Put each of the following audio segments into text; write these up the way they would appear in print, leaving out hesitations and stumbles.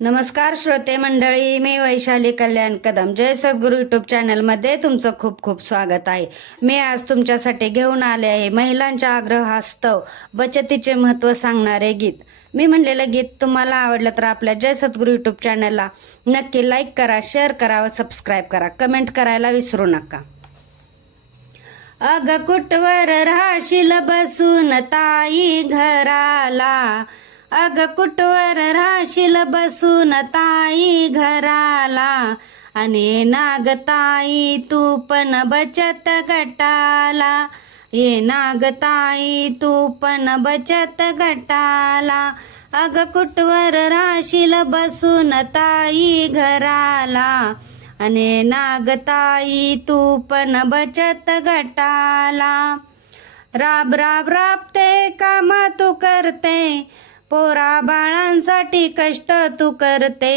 नमस्कार श्रोते मंडळी, मी वैशाली कल्याण कदम जय सद्गुरू यूट्यूब चॅनलमध्ये तुमचं खूप खूप स्वागत आहे। मी आज तुमच्यासाठी घेऊन आले आहे महिलांच्या आग्रहास्तव बचतीचे महत्त्व सांगणारे गीत। मी म्हणलेलं गीत तुम्हाला आवडलं तर आपल्या जय सद्गुरू यूट्यूब चॅनलला नक्की लाईक करा, शेअर करा व सबस्क्राईब करा, कमेंट करायला विसरू नका। अग कुटवर राशील बसून ताई घराला, अग कुटवर राशील बसून ताई घराला, अने नागताई तू पण बचत गटाला, ये नागताई तू पण बचत गटाला। अग कुटवर राशील बसून ताई घराला, अने नागताई तू पण बचत गटाला। राब राब राबते काम तू करते, पोरा बाळांसाठी कष्ट तू करते।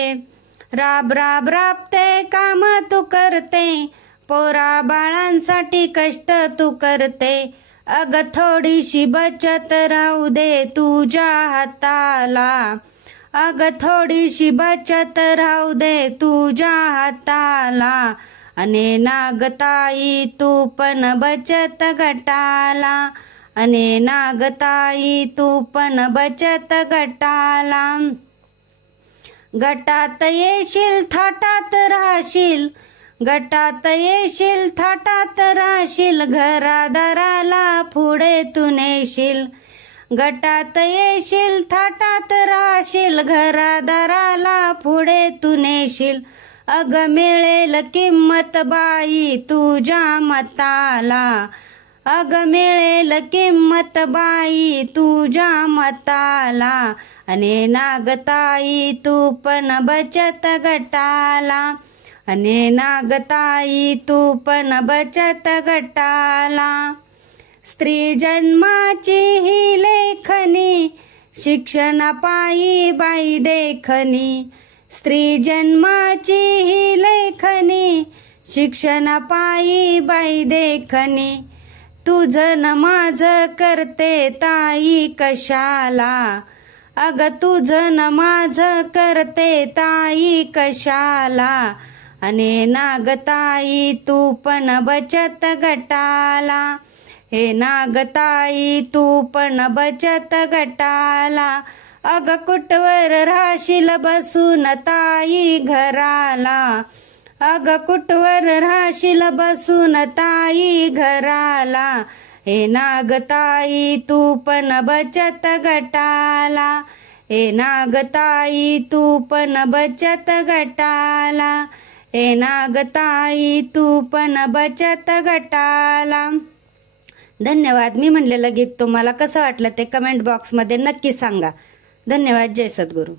राब राब राबते काम तू करते, पोरा बाळांसाठी कष्ट तू करते। अग थोडीशी बचत राहू दे तुझ्या हाताला, अग थोडीशी बचत राहू दे तुझ्या हाताला, अने नागताई तू पण बचत गटाला, अने नागताई तू पण बचत गटाला। गटात येशील थाटात राहशील, गटात येशील थाटात राहशील, घरादाराला पुढे तू नेशील। गटात येशील थाटात राहशील, घरादाराला पुढे तू नेशील। अग मिळेल किंमत बाई तुझ्या मताला, अग मिळेल किंमत बाई तुझ्या मताला, अने नागताई तू पण बचत गटाला, अने नागताई तू पण बचत गटाला। स्त्री जन्माची ही लेखनी, शिक्षण पायी बाई देखनी। स्त्री जन्माची ही लेखनी, शिक्षण पायी बाई देखनी। तुझं न माझं करते ताई कशाला, अग तुझं न माझं करते ताई कशाला, अने नागताई तू पण बचत गटाला, हे नागताई तू पण बचत गटाला। अग कुटवर राशील बसून ताई घराला, अग कुटवर राशील बसून ताई घराला, हे नागताई तू पण बचत गटाला, हे नागताई तू पण बचत गटाला, हे नागताई तू पण बचत गटाला। धन्यवाद। मी म्हणलेलं गीत तुम्हाला कसं वाटलं ते कमेंट बॉक्समध्ये नक्की सांगा। धन्यवाद। जय सद्गुरू।